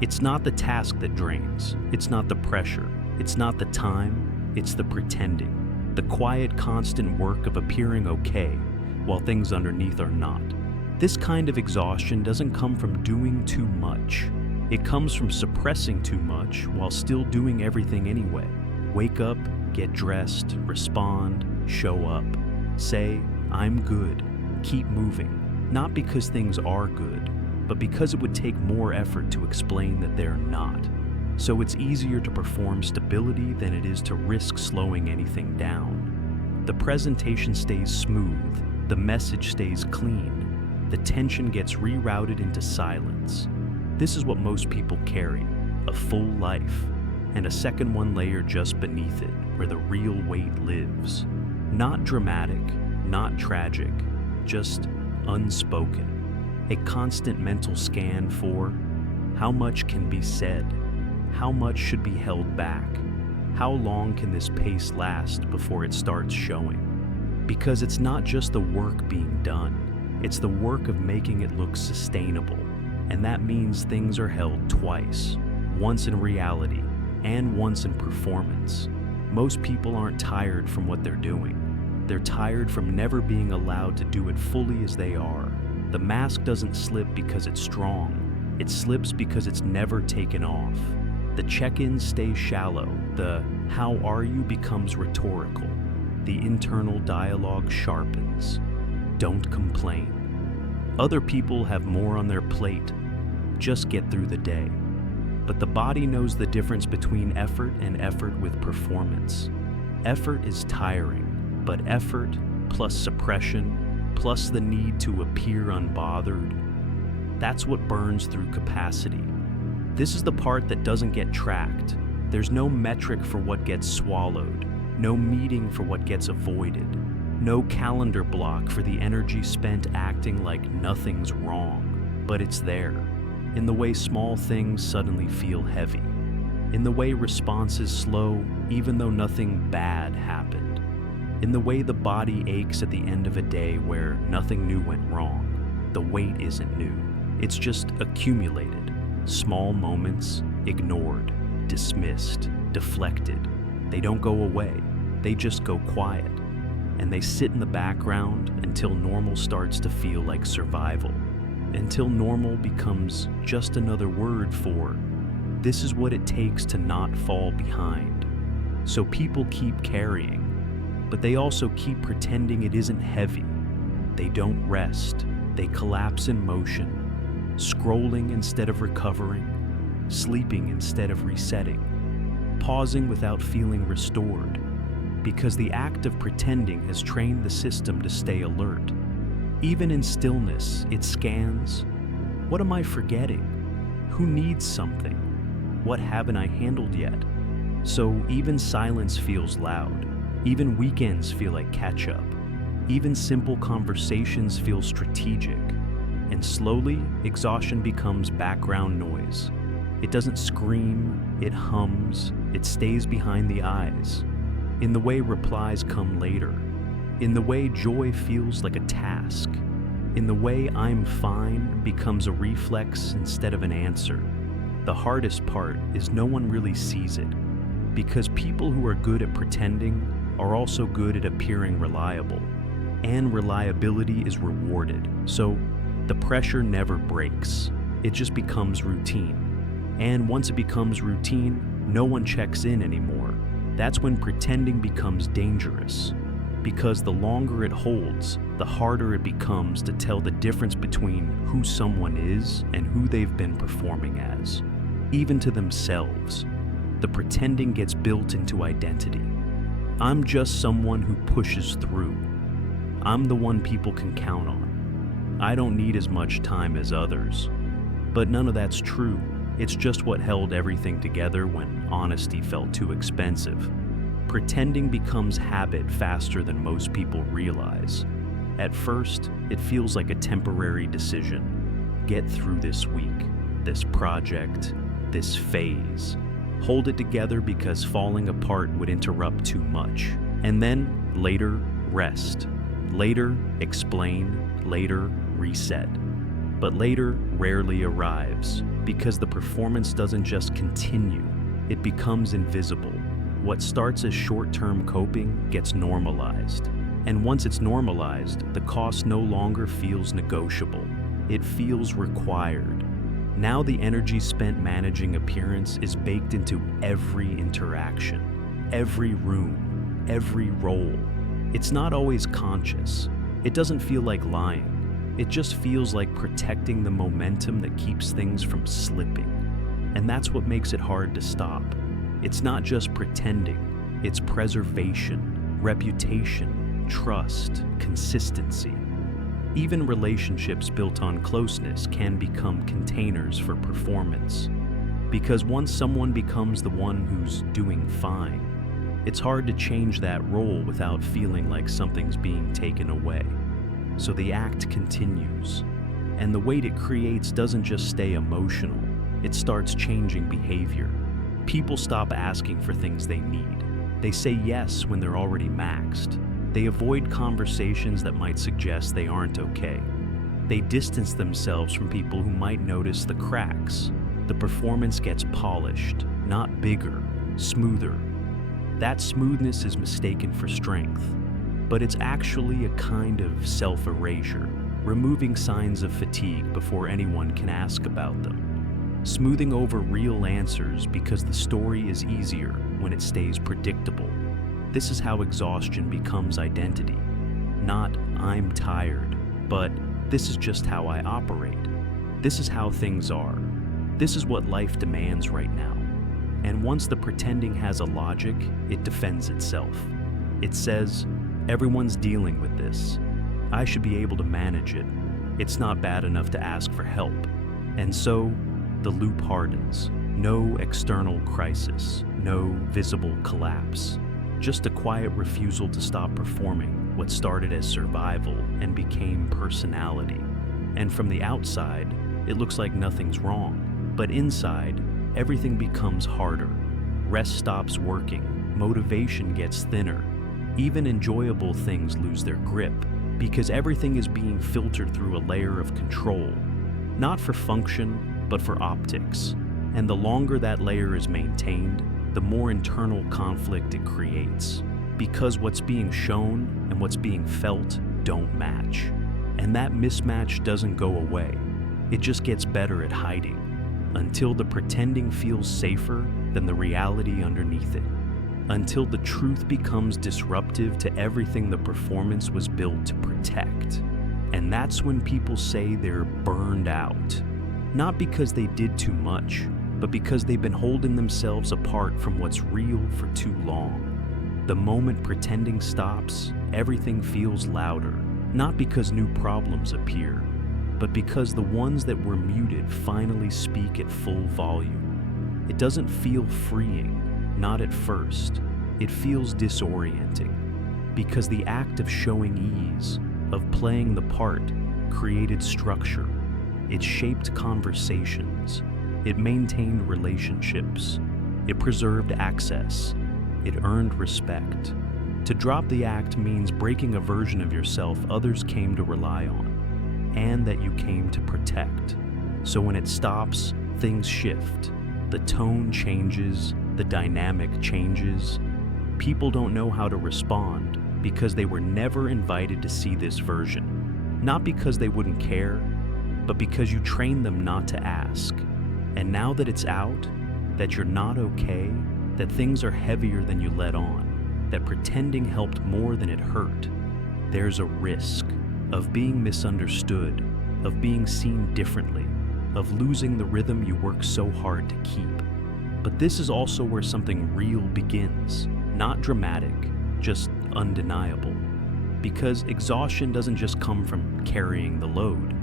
It's not the task that drains. It's not the pressure. It's not the time. It's the pretending. The quiet, constant work of appearing okay while things underneath are not. This kind of exhaustion doesn't come from doing too much. It comes from suppressing too much while still doing everything anyway. Wake up, get dressed, respond, show up. Say, I'm good. Keep moving. Not because things are good, but because it would take more effort to explain that they're not. So it's easier to perform stability than it is to risk slowing anything down. The presentation stays smooth, the message stays clean, the tension gets rerouted into silence. This is what most people carry, a full life, and a second one layer just beneath it, where the real weight lives. Not dramatic, not tragic, just unspoken. A constant mental scan for how much can be said, how much should be held back, how long can this pace last before it starts showing. Because it's not just the work being done, it's the work of making it look sustainable. And that means things are held twice, once in reality and once in performance. Most people aren't tired from what they're doing. They're tired from never being allowed to do it fully as they are. The mask doesn't slip because it's strong. It slips because it's never taken off. The check-ins stay shallow. The "how are you" becomes rhetorical. The internal dialogue sharpens. Don't complain. Other people have more on their plate. Just get through the day. But the body knows the difference between effort and effort with performance. Effort is tiring, but effort plus suppression plus the need to appear unbothered, that's what burns through capacity. This is the part that doesn't get tracked. There's no metric for what gets swallowed, no meeting for what gets avoided, no calendar block for the energy spent acting like nothing's wrong. But it's there, in the way small things suddenly feel heavy, in the way responses slow even though nothing bad happened, in the way the body aches at the end of a day where nothing new went wrong. The weight isn't new, it's just accumulated. Small moments, ignored, dismissed, deflected. They don't go away, they just go quiet. And they sit in the background until normal starts to feel like survival. Until normal becomes just another word for, this is what it takes to not fall behind. So people keep carrying, but they also keep pretending it isn't heavy. They don't rest, they collapse in motion, scrolling instead of recovering, sleeping instead of resetting, pausing without feeling restored, because the act of pretending has trained the system to stay alert. Even in stillness, it scans. What am I forgetting? Who needs something? What haven't I handled yet? So even silence feels loud. Even weekends feel like catch-up. Even simple conversations feel strategic. And slowly, exhaustion becomes background noise. It doesn't scream, it hums, it stays behind the eyes. In the way replies come later. In the way joy feels like a task. In the way I'm fine becomes a reflex instead of an answer. The hardest part is no one really sees it, because people who are good at pretending are also good at appearing reliable, and reliability is rewarded. So the pressure never breaks. It just becomes routine. And once it becomes routine, no one checks in anymore. That's when pretending becomes dangerous, because the longer it holds, the harder it becomes to tell the difference between who someone is and who they've been performing as. Even to themselves, the pretending gets built into identity. I'm just someone who pushes through. I'm the one people can count on. I don't need as much time as others. But none of that's true. It's just what held everything together when honesty felt too expensive. Pretending becomes habit faster than most people realize. At first, it feels like a temporary decision. Get through this week, this project, this phase. Hold it together because falling apart would interrupt too much. And then, later, rest. Later, explain. Later, reset. But later rarely arrives, because the performance doesn't just continue, it becomes invisible. What starts as short-term coping gets normalized. And once it's normalized, the cost no longer feels negotiable. It feels required. Now the energy spent managing appearance is baked into every interaction, every room, every role. It's not always conscious. It doesn't feel like lying. It just feels like protecting the momentum that keeps things from slipping. And that's what makes it hard to stop. It's not just pretending, it's preservation, reputation, trust, consistency. Even relationships built on closeness can become containers for performance. Because once someone becomes the one who's doing fine, it's hard to change that role without feeling like something's being taken away. So the act continues. And the weight it creates doesn't just stay emotional, it starts changing behavior. People stop asking for things they need. They say yes when they're already maxed. They avoid conversations that might suggest they aren't okay. They distance themselves from people who might notice the cracks. The performance gets polished, not bigger, smoother. That smoothness is mistaken for strength, but it's actually a kind of self-erasure, removing signs of fatigue before anyone can ask about them. Smoothing over real answers because the story is easier when it stays predictable. This is how exhaustion becomes identity. Not, I'm tired, but this is just how I operate. This is how things are. This is what life demands right now. And once the pretending has a logic, it defends itself. It says, everyone's dealing with this. I should be able to manage it. It's not bad enough to ask for help. And so, the loop hardens. No external crisis, no visible collapse. Just a quiet refusal to stop performing what started as survival and became personality. And from the outside, it looks like nothing's wrong. But inside, everything becomes harder. Rest stops working, motivation gets thinner. Even enjoyable things lose their grip because everything is being filtered through a layer of control. Not for function, but for optics. And the longer that layer is maintained, the more internal conflict it creates, because what's being shown and what's being felt don't match. And that mismatch doesn't go away. It just gets better at hiding, until the pretending feels safer than the reality underneath it, until the truth becomes disruptive to everything the performance was built to protect. And that's when people say they're burned out, not because they did too much, but because they've been holding themselves apart from what's real for too long. The moment pretending stops, everything feels louder, not because new problems appear, but because the ones that were muted finally speak at full volume. It doesn't feel freeing, not at first. It feels disorienting, because the act of showing ease, of playing the part, created structure. It shaped conversations. It maintained relationships. It preserved access. It earned respect. To drop the act means breaking a version of yourself others came to rely on, and that you came to protect. So when it stops, things shift. The tone changes, the dynamic changes. People don't know how to respond because they were never invited to see this version. Not because they wouldn't care, but because you trained them not to ask. And now that it's out, that you're not okay, that things are heavier than you let on, that pretending helped more than it hurt, there's a risk of being misunderstood, of being seen differently, of losing the rhythm you work so hard to keep. But this is also where something real begins, not dramatic, just undeniable. Because exhaustion doesn't just come from carrying the load.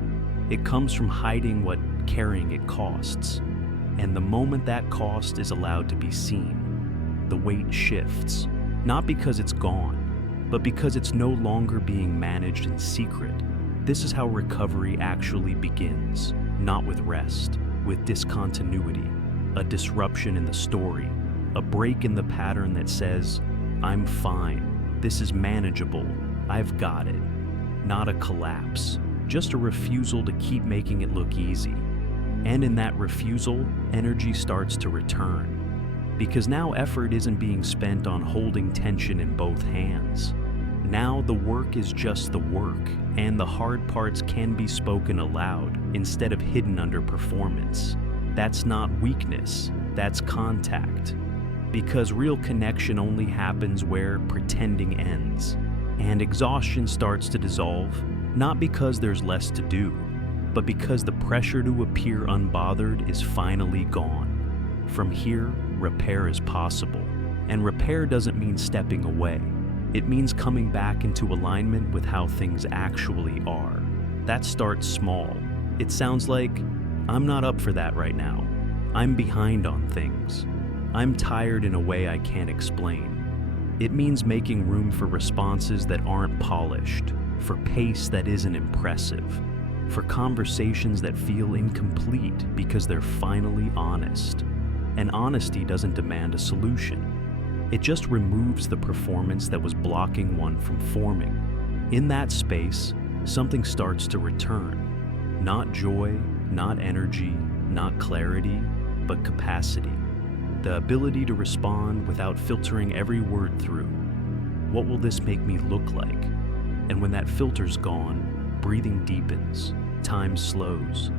It comes from hiding what carrying it costs. And the moment that cost is allowed to be seen, the weight shifts, not because it's gone, but because it's no longer being managed in secret. This is how recovery actually begins, not with rest, with discontinuity, a disruption in the story, a break in the pattern that says, I'm fine, this is manageable, I've got it. Not a collapse, just a refusal to keep making it look easy. And in that refusal, energy starts to return. Because now effort isn't being spent on holding tension in both hands. Now the work is just the work, and the hard parts can be spoken aloud instead of hidden under performance. That's not weakness, that's contact. Because real connection only happens where pretending ends. And exhaustion starts to dissolve, not because there's less to do, but because the pressure to appear unbothered is finally gone. From here, repair is possible. And repair doesn't mean stepping away. It means coming back into alignment with how things actually are. That starts small. It sounds like, I'm not up for that right now. I'm behind on things. I'm tired in a way I can't explain. It means making room for responses that aren't polished, for pace that isn't impressive, for conversations that feel incomplete because they're finally honest. And honesty doesn't demand a solution. It just removes the performance that was blocking one from forming. In that space, something starts to return. Not joy, not energy, not clarity, but capacity. The ability to respond without filtering every word through. What will this make me look like? And when that filter's gone, breathing deepens, time slows.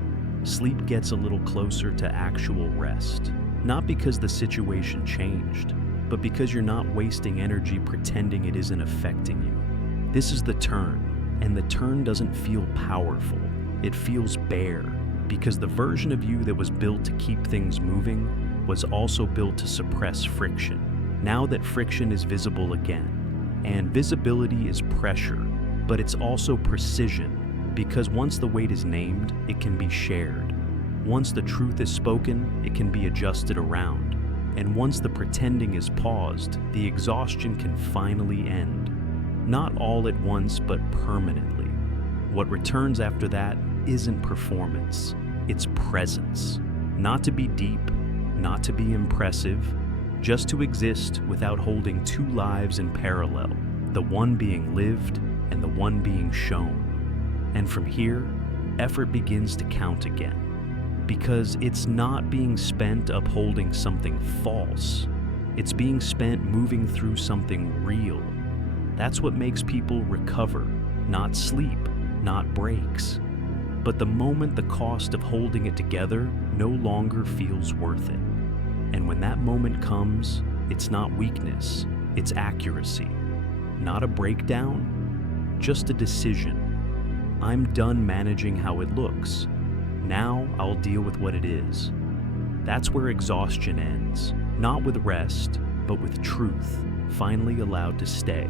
Sleep gets a little closer to actual rest. Not because the situation changed, but because you're not wasting energy pretending it isn't affecting you. This is the turn, and the turn doesn't feel powerful. It feels bare, because the version of you that was built to keep things moving was also built to suppress friction. Now that friction is visible again, and visibility is pressure, but it's also precision, because once the weight is named, it can be shared. Once the truth is spoken, it can be adjusted around. And once the pretending is paused, the exhaustion can finally end. Not all at once, but permanently. What returns after that isn't performance, it's presence. Not to be deep, not to be impressive, just to exist without holding two lives in parallel, the one being lived and the one being shown. And from here, effort begins to count again. Because it's not being spent upholding something false. It's being spent moving through something real. That's what makes people recover, not sleep, not breaks. But the moment the cost of holding it together no longer feels worth it. And when that moment comes, it's not weakness, it's accuracy. Not a breakdown, just a decision. I'm done managing how it looks. Now I'll deal with what it is. That's where exhaustion ends, not with rest, but with truth, finally allowed to stay.